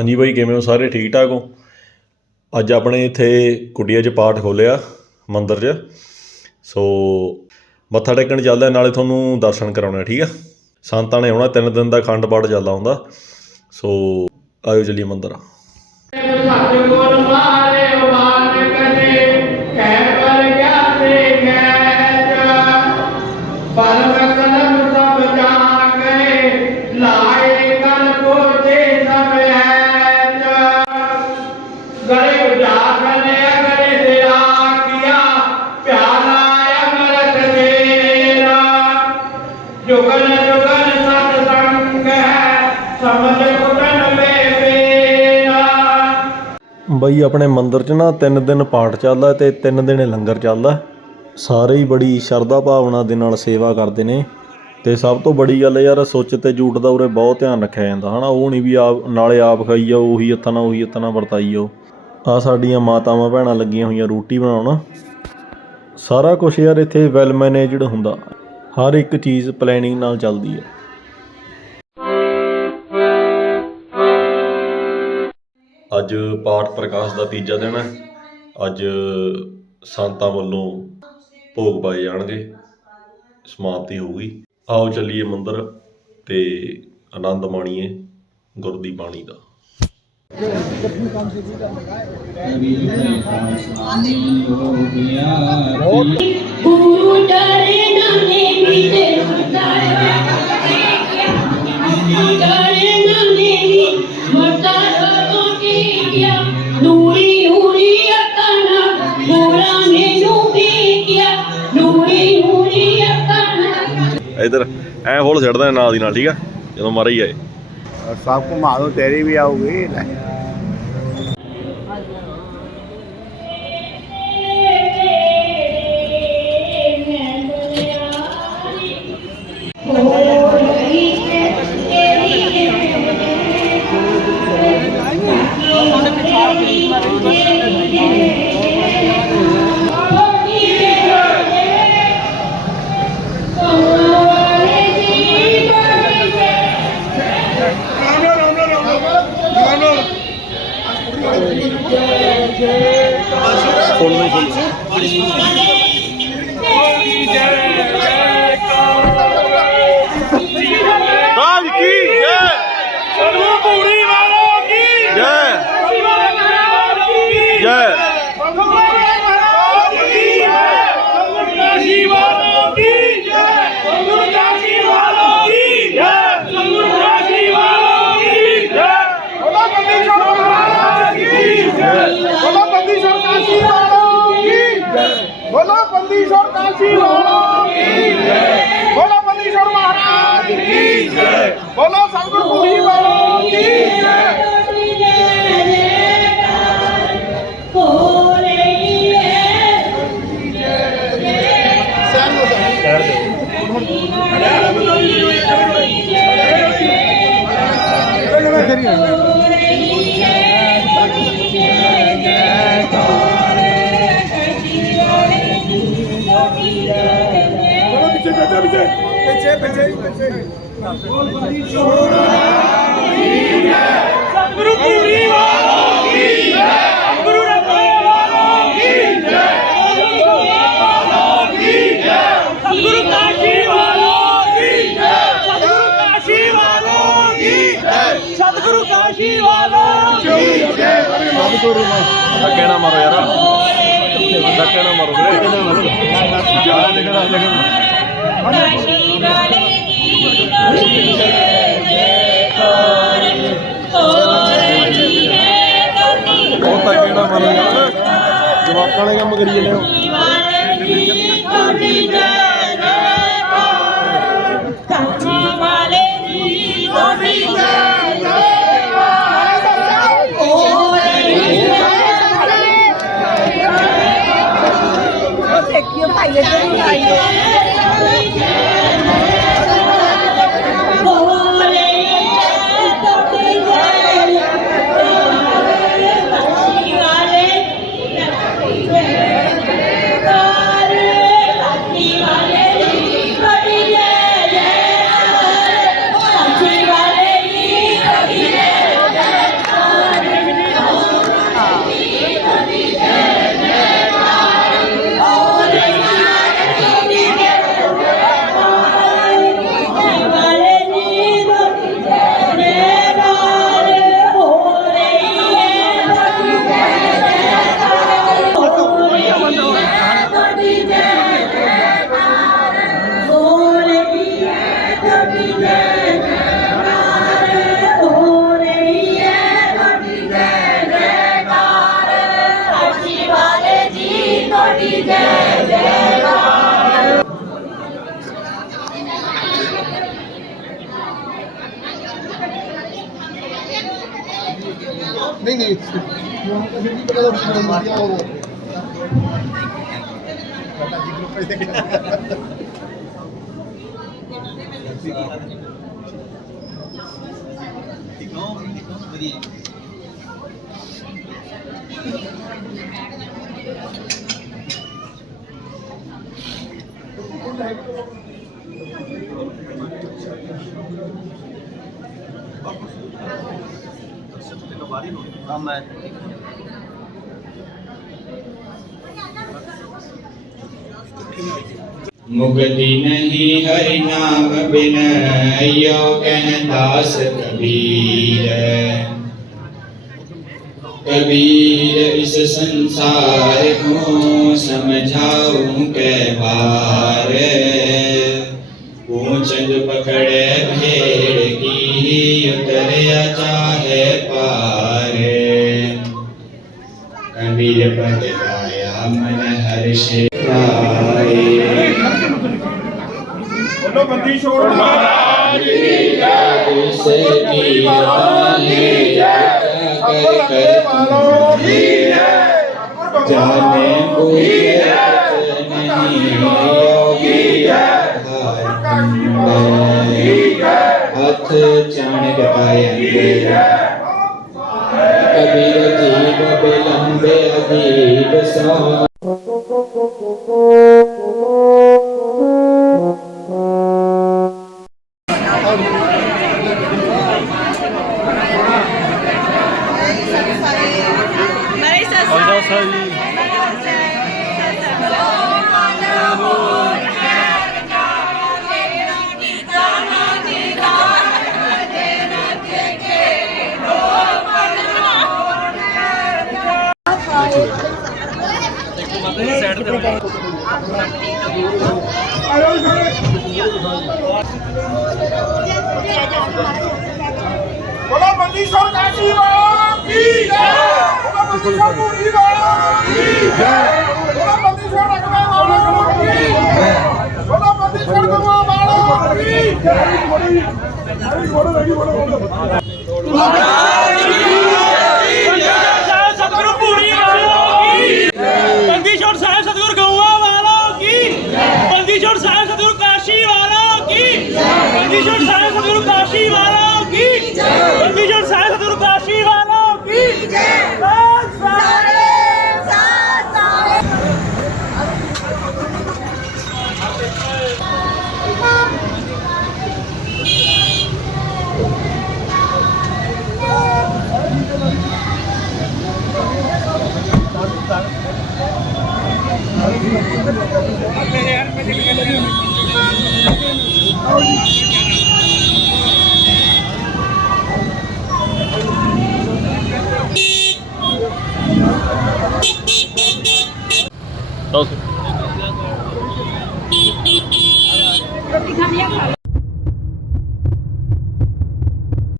ਹਾਂਜੀ ਬਾਈ, ਕਿਵੇਂ ਹੋ? ਸਾਰੇ ਠੀਕ ਠਾਕ ਹੋ? ਅੱਜ ਆਪਣੇ ਇੱਥੇ ਕੁਟੀਆ 'ਚ ਪਾਠ ਖੋਲਿਆ ਮੰਦਿਰ 'ਚ। ਸੋ ਮੱਥਾ ਟੇਕਣ ਚੱਲਦਾ, ਨਾਲੇ ਤੁਹਾਨੂੰ ਦਰਸ਼ਨ ਕਰਾਉਣਾ ਠੀਕ ਆ? ਸੰਤਾਂ ਨੇ ਆਉਣਾ, ਤਿੰਨ ਦਿਨ ਦਾ ਅਖੰਡ ਪਾਠ ਚੱਲਦਾ ਹੁੰਦਾ। ਸੋ ਆਇਓ ਚਲੀਏ ਮੰਦਿਰ। ਸਤਿਗੁਰ ਮਾਰੇ ਵਾਨ ਜੁਗਨ ਜੁਗਨ ਸਤ ਸੰਗ ਹੈ, ਸਮਝ ਕੁਟਨ ਮੇ ਬਈ, ਆਪਣੇ ਮੰਦਿਰ 'ਚ ਨਾ ਤਿੰਨ ਦਿਨ ਪਾਠ ਚੱਲਦਾ ਤੇ ਤਿੰਨ ਦਿਨ ਲੰਗਰ ਚੱਲਦਾ। ਸਾਰੇ ਹੀ ਬੜੀ ਸ਼ਰਧਾ ਭਾਵਨਾ ਦੇ ਨਾਲ ਸੇਵਾ ਕਰਦੇ ਨੇ। ਤੇ ਸਭ ਤੋਂ ਬੜੀ ਗੱਲ ਯਾਰ, ਸੁੱਚ ਤੇ ਝੂਠ ਦਾ ਉਰੇ ਬਹੁਤ ਧਿਆਨ ਰੱਖਿਆ ਜਾਂਦਾ, ਹਨਾ? ਉਹ ਨਹੀਂ ਵੀ ਆਪ, ਨਾਲੇ ਆਪ ਖਾਈ ਜਾਓ ਉਹੀ ਹੱਥਾਂ ਨਾਲ, ਉਹੀ ਹੱਥਾਂ ਨਾਲ ਵਰਤਾਈ ਜਾਓ ਆ ਸਾਡੀਆਂ ਮਾਤਾਵਾਂ ਭੈਣਾਂ ਲੱਗੀਆਂ ਹੋਈਆਂ ਰੋਟੀ ਬਣਾਉਣ। ਸਾਰਾ ਕੁਝ ਯਾਰ ਇੱਥੇ ਵੈਲ ਮੈਨੇਜਡ ਹੁੰਦਾ। ਹਰ ਇੱਕ ਚੀਜ਼ ਪਲੈਨਿੰਗ ਨਾਲ ਚੱਲਦੀ ਹੈ। ਅੱਜ ਪਾਠ ਪ੍ਰਕਾਸ਼ ਦਾ ਤੀਜਾ ਦਿਨ ਹੈ। ਅੱਜ ਸੰਤਾਂ ਵੱਲੋਂ ਭੋਗ ਪਾਏ ਜਾਣਗੇ। ਸਮਾਪਤੀ ਹੋਊਗੀ ਆਓ ਚੱਲੀਏ ਮੰਦਰ ਤੇ ਆਨੰਦ ਮਾਣੀਏ ਗੁਰ ਦੀ। ਬਾਣੀ ਦਾ ਰੋਟੀ ਗਿਆ इधर ऐ होल छड़ देना नाल दी नाल ठीक है जो मारे ही आए सबको मारो तेरी भी आओगी બોલો કંદીશ્વર કાશી બોલો! કંદીશ્વર મહારાજ! બોલો સદગુરુ પુરી ਸਤਿਗੁਰੂ ਪੂਰੀ ਵਾਲੋ ਕੀ ਜੈ ਗੁਰੂ ਰੱਖੇ ਵਾਲੋ ਕੀ ਜੈ ਸਤਿਗੁਰੂ ਕਾਸ਼ੀ ਵਾਲੋ ਕੀ ਜੈ ਸਤਿਗੁਰੂ ਕਾਸ਼ੀ ਵਾਲੋ ਕੀ ਜੈ। ਸਤਿਗੁਰੂ ਕਾਸ਼ੀ ਵਾਲੋ ਕੀ ਜੈ ਧੱਕੇ ਨਾ ਮਾਰੋ ਯਾਰ। ਧੱਕੇ ਨਾ ਮਾਰੋ ਵੀਰੇ ਜ਼ਿਆਦਾ ਲਿਖਦਾ ਲਿਖਦਾ ਕਾਸ਼ੀ ਵਾਲੇ ਦੀ ਲੋਕੀ ਜੈ ਜੈਕਾਰ ਹੋ ਰਹੀ ਹੈ ਲੋਕੀ ਬਹੁਤ ਧੱਕੇ ਨਾ ਮਾਰੋ? ਜਵਾਕਾਂ ਨੇ ਕੰਮ ਕਰੀ ਜਾਂਦੇ ਹੋ। Venga, Thank you. कम है नहीं हरि नाम बिन यो कहन दास कबीर। कबीर, इस संसार को समझाऊं के बार पूछ पकड़े भेड़ की उतरे चाहे शरीर पर जाने हथ चरण कबीर Marisa, अदीब Yeah.